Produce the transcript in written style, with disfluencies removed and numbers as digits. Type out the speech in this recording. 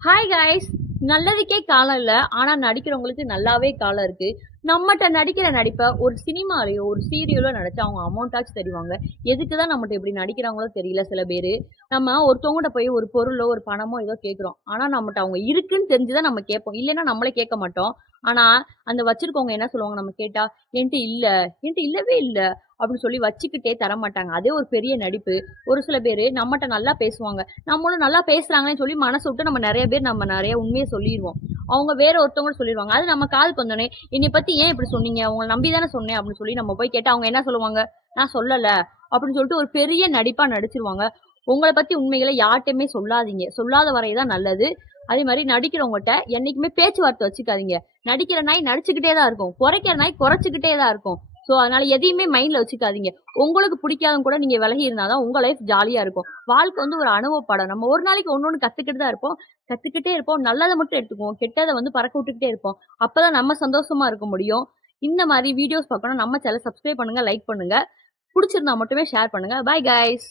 Hi guys. நல்லதுக்கே காலம் இல்ல. ஆனா நடிக்கிறவங்களுக்கு நல்லாவே காலம் இருக்கு. நம்மட்ட நடிக்கிற நடிப்ப ஒரு சினிமாலயோ, ஒரு சீரியலோ நடிச்சா அவங்க அமௌண்ட்டாச்சும் தருவாங்க. எதுக்கு தான் நம்மட்ட இப்படி நடிக்கிறாங்களோ தெரியல சில பேரு. நம்ம ஒருத்தவங்கட்ட போய் ஒரு பொருளோ, ஒரு பணமோ ஏதோ கேட்கிறோம். ஆனா நம்மட்ட அவங்க இருக்குன்னு தெரிஞ்சு தான் நம்ம கேட்போம். இல்லன்னா நம்மளே கேட்க மாட்டோம். ஆனா அந்த வச்சிருக்கவங்க என்ன சொல்லுவாங்க நம்ம கேட்டா, "என்ட்ட இல்ல, என்ட்ட இல்லவே இல்ல." அப்படின்னு சொல்லி வச்சுக்கிட்டே தரமாட்டாங்க. அதே ஒரு பெரிய நடிப்பு. ஒரு சில பேரு நம்மட்ட நல்லா பேசுவாங்க. நம்மளும் நல்லா பேசுறாங்களேன்னு சொல்லி மனசு விட்டு நம்ம நெறைய பேர் நம்ம நெறைய உண்மைய சொல்லிருவோம். அவங்க வேற ஒருத்தவங்க சொல்லிருவாங்க. அது நம்ம காதுக்கு வந்தோனே, "என்னைய பத்தி ஏன் இப்படி சொன்னீங்க? உங்கள நம்பி தானே சொன்னேன்." அப்படின்னு சொல்லி நம்ம போய் கேட்டா அவங்க என்ன சொல்லுவாங்க? "நான் சொல்லல." அப்படின்னு சொல்லிட்டு ஒரு பெரிய நடிப்பா நடிச்சிருவாங்க. உங்கள பத்தி உண்மைகள யார்ட்டயுமே சொல்லாதீங்க. சொல்லாத வரை தான் நல்லது. அதே மாரி நடிக்கிறவங்கட்ட என்னைக்குமே பேச்சுவார்த்தை வச்சுக்காதீங்க. நடிக்கிற நாய் நடிச்சுக்கிட்டே தான் இருக்கும். குறைக்கிற நாய் குறைச்சுக்கிட்டே தான் இருக்கும். ஸோ, அதனால எதையுமே மைண்ட்ல வச்சுக்காதீங்க. உங்களுக்கு பிடிக்காதவங்க கூட நீங்க விலகி இருந்தா தான் உங்க லைஃப் ஜாலியா இருக்கும். வாழ்க்கை வந்து ஒரு அனுபவ பாடம். நம்ம ஒரு நாளைக்கு ஒண்ணு கத்துக்கிட்டு தான் இருப்போம். கத்துக்கிட்டே இருப்போம். நல்லத மட்டும் எடுத்துக்குவோம். கெட்டத வந்து பறக்க விட்டுக்கிட்டே இருப்போம். அப்பதான் நம்ம சந்தோஷமா இருக்க முடியும். இந்த மாரி வீடியோஸ் பார்க்கணும் நம்ம சேனல சப்ஸ்கிரைப் பண்ணுங்க, லைக் பண்ணுங்க. புடிச்சிருந்தா மட்டுமே ஷேர் பண்ணுங்க. Bye guys.